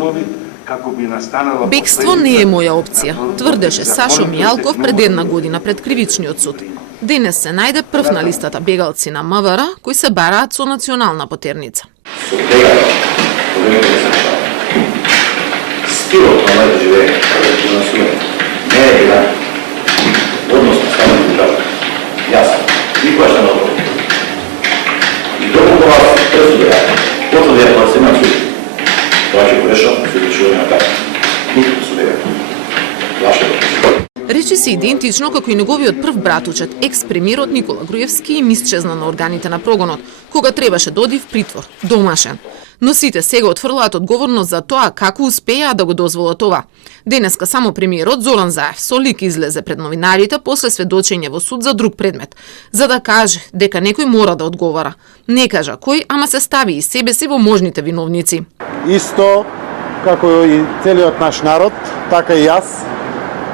услови како би настанало. Бегство не е моја опција, тврдеше Сашо Мијалков пред една година пред кривичниот суд. Денес се најде прв на листата бегалци на МВР кои се бараат со национална потерница. Со бегање, проблемите не се решаваат. Стилот на моето живење, не е била однос на станот држава. Јасно, никоја што не одговор. И доколку вас пресудија, потврдија кога се има суд, тоа ќе го решам со изречување на така. Никако судење. Ваше го. Речи се идентично како и неговиот прв братучет, екс-премиерот Никола Груевски им исчезна на органите на прогонот, кога требаше да оди в притвор, домашен. Но сите сега отфрлаат одговорност за тоа како успеа да го дозволат това. Денеска само премиерот Зоран Заев со лик излезе пред новинарите после сведочење во суд за друг предмет, за да каже дека некој мора да одговара. Не кажа кој, ама се стави и себе си во можните виновници. Исто како и целиот наш народ, така и јас,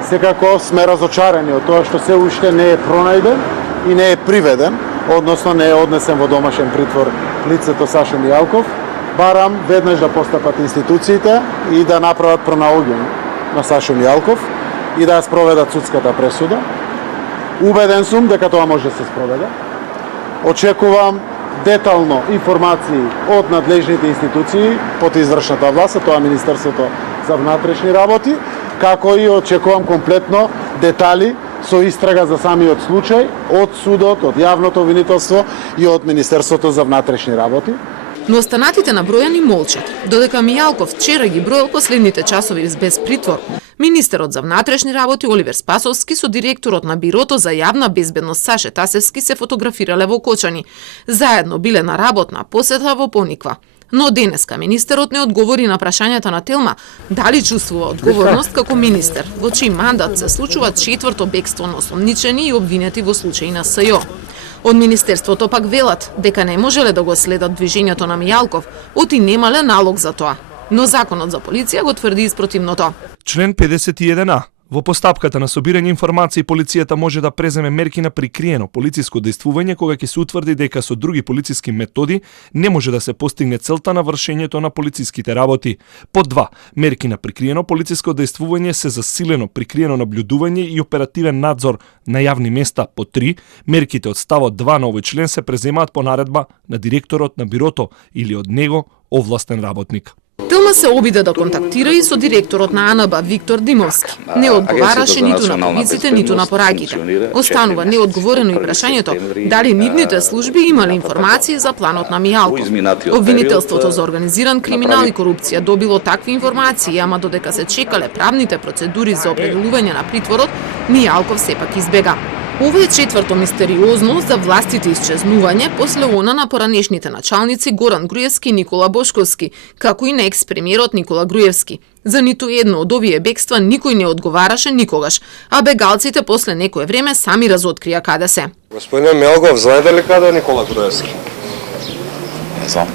секако сме разочарани од тоа што се уште не е пронајден и не е приведен, односно не е однесен во домашен притвор лицето Сашо Мијалков. Барам веднаш да постапат институциите и да направат пронаоѓање на Сашо Мијалков и да ја спроведат судската пресуда. Убеден сум дека тоа може да се спроведе. Очекувам детално информации од надлежните институции под извршната власт, тоа Министерството за внатрешни работи, како и очекувам комплетно детали со истрага за самиот случај од судот, од јавното обвинителство и од Министерството за внатрешни работи. Но останатите набројани молчат, додека Мијалков вчера ги броил последните часови без притвор. Министерот за внатрешни работи Оливер Спасовски со директорот на Бирото за јавна безбедност Саше Тасевски се фотографирале во Кочани. Заедно биле на работна посета во Пониква. Но денеска министерот не одговори на прашањата на Телма дали чувствува одговорност како министер, во чиј мандат се случува четврто бегство на осомничени и обвинети во случај на СЈО. Од Министерството пак велат дека не можеле да го следат движењето на Мијалков, оти немале налог за тоа. Но законот за полиција го тврди испротивното. Член 51а. Во постапката на собирање информации, полицијата може да преземе мерки на прикриено полициско дејствување кога ќе се утврди дека со други полициски методи не може да се постигне целта на вршењето на полициските работи. Под 2. Мерки на прикриено полициско дејствување се засилено прикриено наблюдување и оперативен надзор на јавни места. Под 3. Мерките од ставот 2 на овој член се преземаат по наредба на директорот на бирото или од него овластен работник. Телма се обиде да контактира и со директорот на АНБ Виктор Димовски. Не одговараше ниту на повиците, ниту на пораките. Останува неодговорено и прашањето дали нивните служби имале информации за планот на Мијалков. Обвинителството за организиран криминал и корупција добило такви информации, ама додека се чекале правните процедури за определување на притворот, Мијалков сепак избега. Ова е четврто мистериозно за властите исчезнување после она на поранешните началници Горан Груевски и Никола Бошковски, како и на екс-премиерот Никола Груевски. За ниту едно од овие бегства никој не одговараше никогаш, а бегалците после некое време сами разоткрија каде се. Господине Мијалков, знаете ли каде е Никола Груевски? Не знам.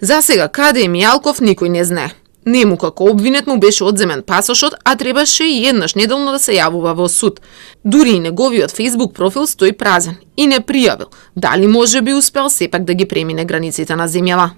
За сега каде е Мијалков никој не знае. Нему како обвинет му беше одземен пасошот, а требаше и еднаш неделно да се јавува во суд. Дури и неговиот Facebook профил стои празен и не пријавил. Дали може би успел сепак да ги премине границите на земјава?